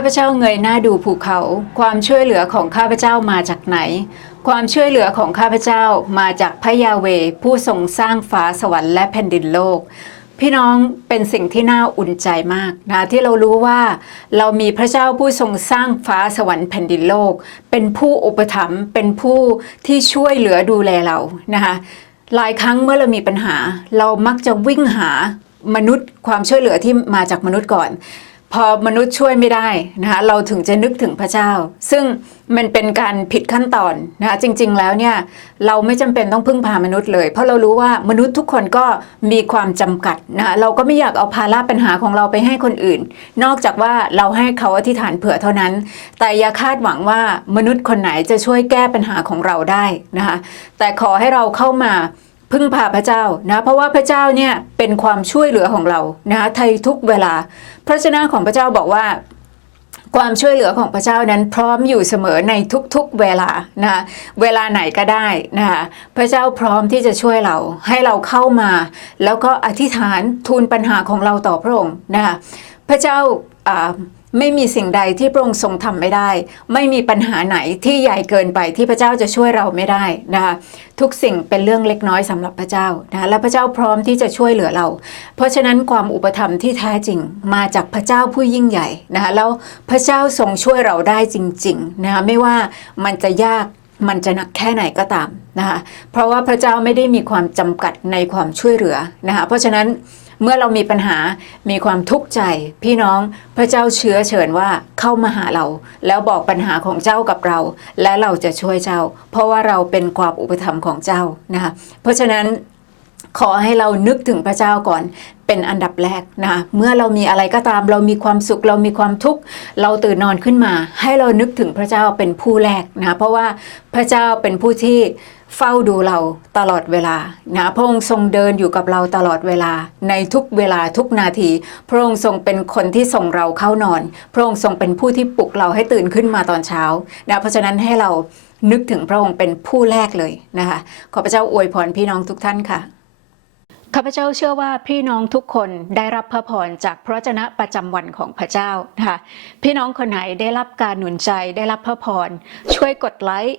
ข้าพเจ้าเงยหน้าดูภูเขา ความช่วยเหลือของข้าพเจ้ามาจากไหน ความช่วยเหลือของข้าพเจ้ามาจากพระยาเวผู้ทรงสร้างฟ้าสวรรค์และแผ่นดินโลก พี่น้องเป็นสิ่งที่น่าอุ่นใจมากนะที่เรารู้ว่า เรามีพระเจ้าผู้ทรงสร้างฟ้าสวรรค์แผ่นดินโลก เป็นผู้อุปถัมภ์เป็นผู้ที่ช่วยเหลือดูแลเรานะคะหลายครั้งเมื่อเรามีปัญหา เรามักจะวิ่งหามนุษย์ความช่วยเหลือที่มาจากมนุษย์ก่อน พอมนุษย์ช่วยไม่ได้นะคะเราถึงจะนึกถึงพระเจ้า ซึ่งมันเป็นการผิดขั้นตอนนะคะจริง ๆ แล้วเนี่ยเราไม่จำเป็นต้องพึ่งพามนุษย์เลย เพราะเรารู้ว่ามนุษย์ทุกคนก็มีความจำกัดนะคะเราก็ไม่อยากเอาภาระปัญหาของเราไปให้คนอื่น นอกจากว่าเราให้เขาอธิษฐานเผื่อเท่านั้น แต่อย่าคาดหวังว่ามนุษย์คนไหนจะช่วยแก้ปัญหาของเราได้นะคะแต่ขอให้เราเข้ามา พึ่งพาพระเจ้านะเพราะว่าพระเจ้าเนี่ยเป็นความช่วยเหลือของเรานะคะในทุกเวลา พระชนะของพระเจ้าบอกว่าความช่วยเหลือของพระเจ้านั้นพร้อมอยู่เสมอในทุกๆเวลานะเวลาไหนก็ได้นะคะพระเจ้าพร้อมที่จะช่วยเราให้เราเข้ามา แล้วก็อธิษฐานทูลปัญหาของเราต่อพระองค์นะคะ พระเจ้าไม่มีสิ่งใดที่พระองค์ทรงทำไม่ได้ ไม่มีปัญหาไหนที่ใหญ่เกินไปที่พระเจ้าจะช่วยเราไม่ได้นะคะทุกสิ่งเป็นเรื่องเล็กน้อยสำหรับพระเจ้านะคะและพระเจ้าพร้อมที่จะช่วยเหลือเรา เพราะฉะนั้นความอุปถัมที่แท้จริงมาจากพระเจ้าผู้ยิ่งใหญ่นะคะแล้วพระเจ้าทรงช่วยเราได้จริงๆนะคะไม่ว่ามันจะยากมันจะหนักแค่ไหนก็ตามนะคะเพราะว่าพระเจ้าไม่ได้มีความจำกัดในความช่วยเหลือนะคะเพราะฉะนั้น เมื่อเรามีปัญหามีความทุกข์ใจ พี่น้องพระเจ้าเชื้อเชิญว่าเข้ามาหาเรา แล้วบอกปัญหาของเจ้ากับเรา และเราจะช่วยเจ้า เพราะว่าเราเป็นความอุปถัมภ์ของเจ้านะคะเพราะฉะนั้นขอให้เรานึกถึงพระเจ้าก่อนเป็นอันดับแรกนะคะเมื่อเรามีอะไรก็ตาม เรามีความสุขเรามีความทุกข์เราตื่นนอนขึ้นมา ให้เรานึกถึงพระเจ้าเป็นผู้แรกนะคะเพราะว่าพระเจ้าเป็นผู้ที่ เฝ้าดูเราตลอดเวลานะพระองค์ทรงเดินอยู่กับเราตลอดเวลา ในทุกเวลาทุกนาที พระองค์ทรงเป็นคนที่ส่งเราเข้านอน พระองค์ทรงเป็นผู้ที่ปลุกเราให้ตื่นขึ้นมาตอนเช้านะเพราะฉะนั้นให้เรานึกถึงพระองค์เป็นผู้แรกเลยนะคะขอพระเจ้าอวยพรพี่น้องทุกท่านค่ะข้าพเจ้าเชื่อว่าพี่น้องทุกคนได้รับพระพรจากพระวจนะประจำวันของพระเจ้านะคะพี่น้องคนไหนได้รับการหนุนใจได้รับพระพรช่วยกดไลค์